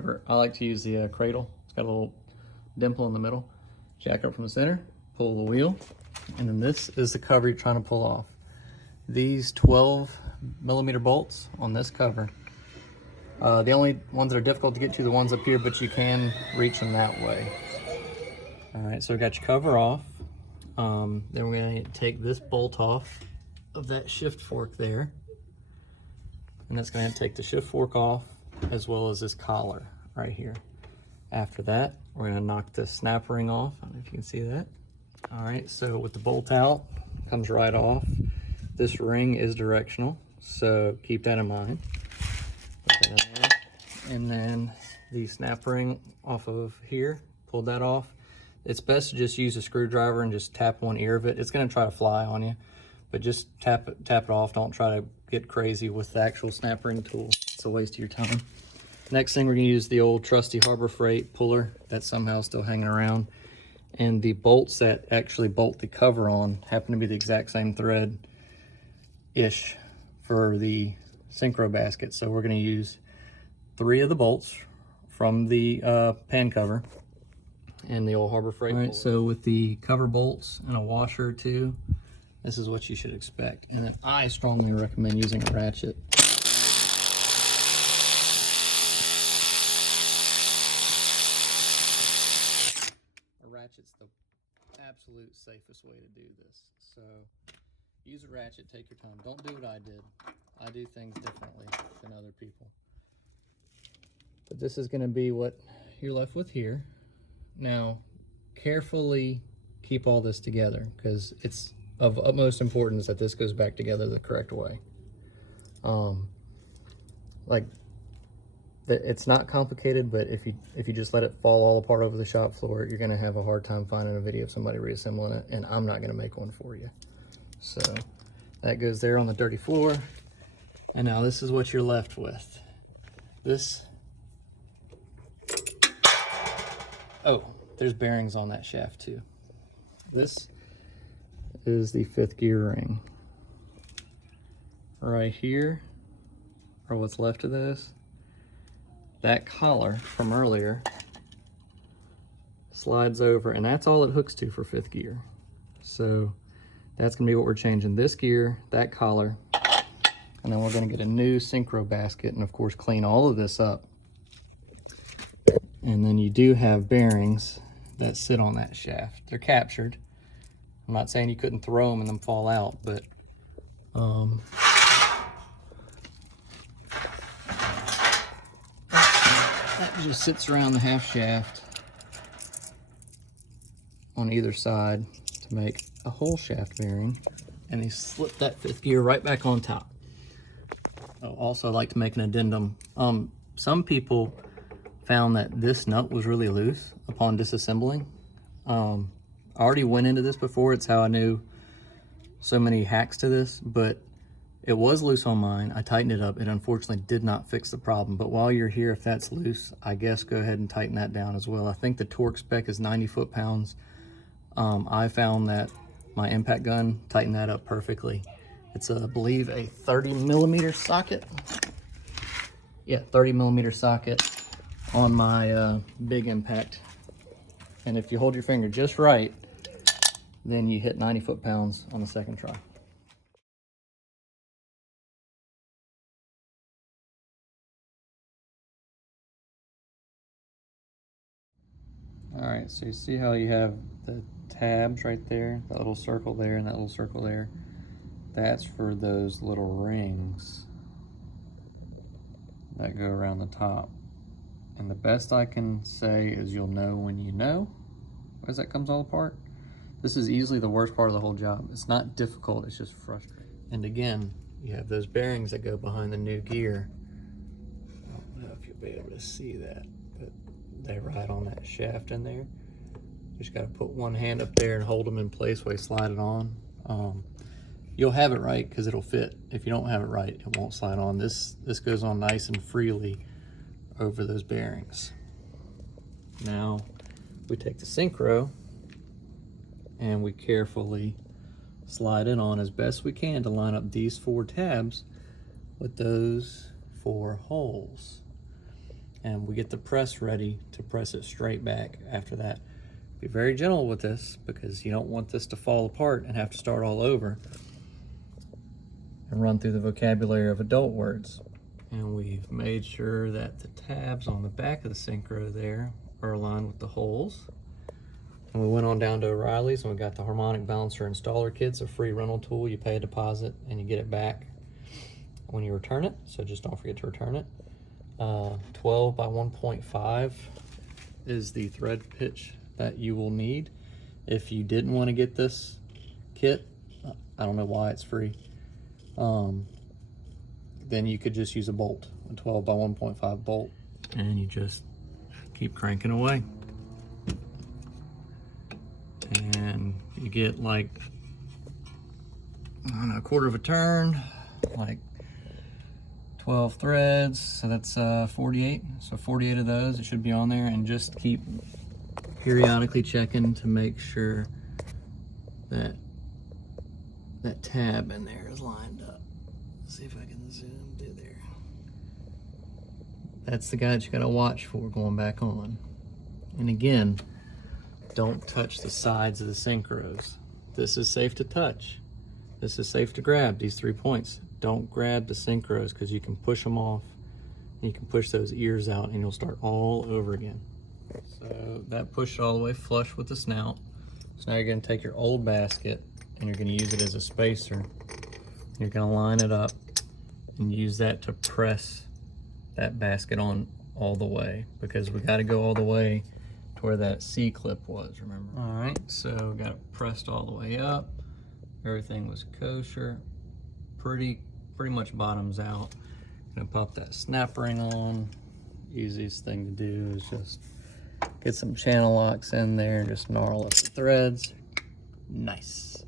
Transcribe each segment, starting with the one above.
screwdriver, I like to use the cradle. It's got a little dimple in the middle. Jack up from the center, pull the wheel, and then this is the cover you're trying to pull off. These 12mm bolts on this cover. The only ones that are difficult to get to, the ones up here, but you can reach them that way. All right, so we got your cover off. Then we're gonna take this bolt off of that shift fork there. And that's gonna take the shift fork off as well as this collar right here. After that, we're gonna knock the snap ring off. I don't know if you can see that. All right, so with the bolt out, comes right off. This ring is directional, so keep that in mind. Put that in there. And then the snap ring off of here, pulled that off. It's best to just use a screwdriver and just tap one ear of it. It's gonna try to fly on you, but just tap it off. Don't try to get crazy with the actual snap ring tool. It's a waste of your time. Next thing, we're gonna use the old trusty Harbor Freight puller that's somehow still hanging around. And the bolts that actually bolt the cover on happen to be the exact same thread-ish for the synchro basket. So we're gonna use 3 of the bolts from the pan cover and the old Harbor Freight. All right, so with the cover bolts and a washer or two, this is what you should expect. And then I strongly recommend using a ratchet. A ratchet's the absolute safest way to do this. So use a ratchet, take your time. Don't do what I did. I do things differently than other people. But this is gonna be what you're left with here. Now, carefully keep all this together because it's of utmost importance that this goes back together the correct way. It's not complicated, but if you just let it fall all apart over the shop floor, you're gonna have a hard time finding a video of somebody reassembling it, and I'm not gonna make one for you. So that goes there on the dirty floor. And now this is what you're left with. Oh, there's bearings on that shaft too. This is the 5th gear ring. Right here, or what's left of this, that collar from earlier slides over, and that's all it hooks to for 5th gear. So that's gonna be what we're changing. This gear, that collar, and then we're gonna get a new synchro basket and of course clean all of this up. And then you do have bearings that sit on that shaft. They're captured. I'm not saying you couldn't throw them and them fall out, but that just sits around the half shaft on either side to make a whole shaft bearing. And they slip that 5th gear right back on top. Oh, also, I like to make an addendum. Some people found that this nut was really loose upon disassembling. I already went into this before. It's how I knew so many hacks to this, but it was loose on mine. I tightened it up. It unfortunately did not fix the problem. But while you're here, if that's loose, I guess go ahead and tighten that down as well. I think the torque spec is 90 foot-pounds. I found that my impact gun tightened that up perfectly. It's, I believe, a 30mm socket. Yeah, 30mm socket on my big impact. And if you hold your finger just right, then you hit 90 foot-pounds on the second try. All right, so you see how you have the tabs right there, that little circle there and that little circle there? That's for those little rings that go around the top. And the best I can say is you'll know when you know, as that comes all apart. This is easily the worst part of the whole job. It's not difficult, it's just frustrating. And again, you have those bearings that go behind the new gear. I don't know if you'll be able to see that, but they ride on that shaft in there. Just gotta put one hand up there and hold them in place while you slide it on. You'll have it right because it'll fit. If you don't have it right, it won't slide on. This goes on nice and freely over those bearings. Now we take the synchro and we carefully slide it on as best we can to line up these 4 tabs with those 4 holes. and we get the press ready to press it straight back after that. Be very gentle with this because you don't want this to fall apart and have to start all over and run through the vocabulary of adult words. And we've made sure that the tabs on the back of the synchro there are aligned with the holes. And we went on down to O'Reilly's and we got the harmonic balancer installer kit. It's a free rental tool. You pay a deposit and you get it back when you return it. So just don't forget to return it. 12 by 1.5 is the thread pitch that you will need. If you didn't want to get this kit, I don't know why it's free. Then you could just use a bolt, a 12 by 1.5 bolt, and you just keep cranking away. And you get like, I don't know, a quarter of a turn, like 12 threads, so that's 48. So 48 of those, it should be on there, and just keep periodically checking to make sure that that tab in there is lined up. Let's see if I can zoom through there. That's the guy that you gotta watch for going back on. And again, don't touch the sides of the synchros. This is safe to touch. This is safe to grab, these 3 points. Don't grab the synchros because you can push them off. You can push those ears out and you'll start all over again. So that pushed all the way flush with the snout. So now you're gonna take your old basket and you're gonna use it as a spacer. You're gonna line it up and use that to press that basket on all the way, because we gotta go all the way to where that C-clip was, remember? All right, so got it pressed all the way up. Everything was kosher. Pretty much bottoms out. Gonna pop that snap ring on. Easiest thing to do is just get some channel locks in there and just gnarl up the threads. Nice.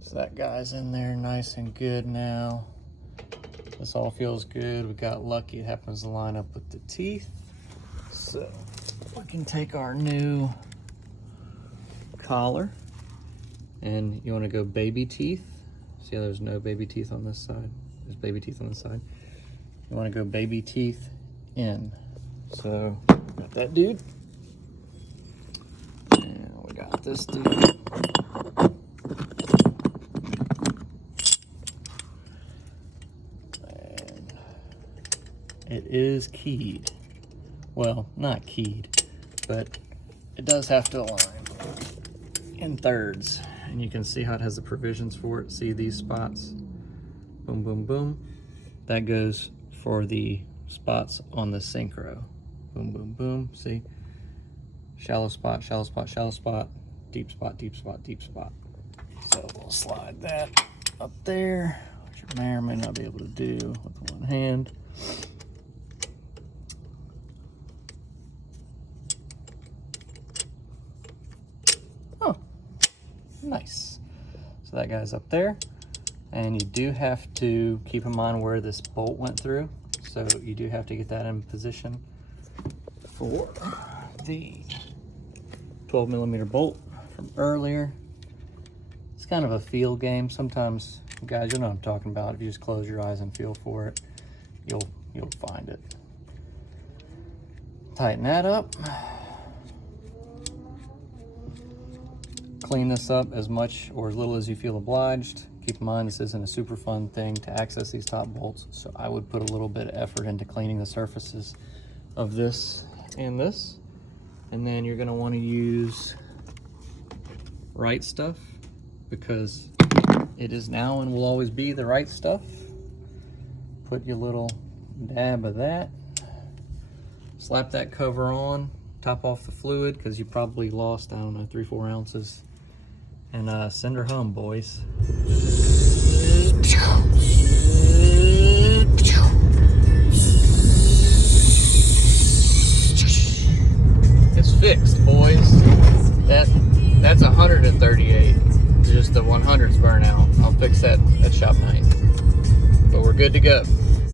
So that guy's in there nice and good now. This all feels good. We got lucky. It happens to line up with the teeth. So we can take our new collar, and you want to go baby teeth. See how there's no baby teeth on this side? There's baby teeth on this side. You want to go baby teeth in. So got that dude. And we got this dude. And it is keyed. Well, not keyed, but it does have to align in thirds. And you can see how it has the provisions for it. See these spots? Boom, boom, boom. That goes for the spots on the synchro. Boom, boom, boom. See? Shallow spot, shallow spot, shallow spot, deep spot, deep spot, deep spot. So we'll slide that up there, which you may or may not be able to do with one hand. Oh, nice. So that guy's up there. And you do have to keep in mind where this bolt went through. So you do have to get that in position for the 12mm bolt from earlier. It's kind of a feel game. Sometimes, guys, you'll know what I'm talking about. If you just close your eyes and feel for it, you'll find it. Tighten that up. Clean this up as much or as little as you feel obliged. Keep in mind, this isn't a super fun thing to access these top bolts, so I would put a little bit of effort into cleaning the surfaces of this and this. And then you're gonna wanna use right stuff, because it is now and will always be the right stuff. Put your little dab of that. Slap that cover on, top off the fluid, because you probably lost, I don't know, 3-4 ounces. And send her home, boys. It's fixed, boys. That's 138. Just the 100s burn out. I'll fix that at shop night. But we're good to go.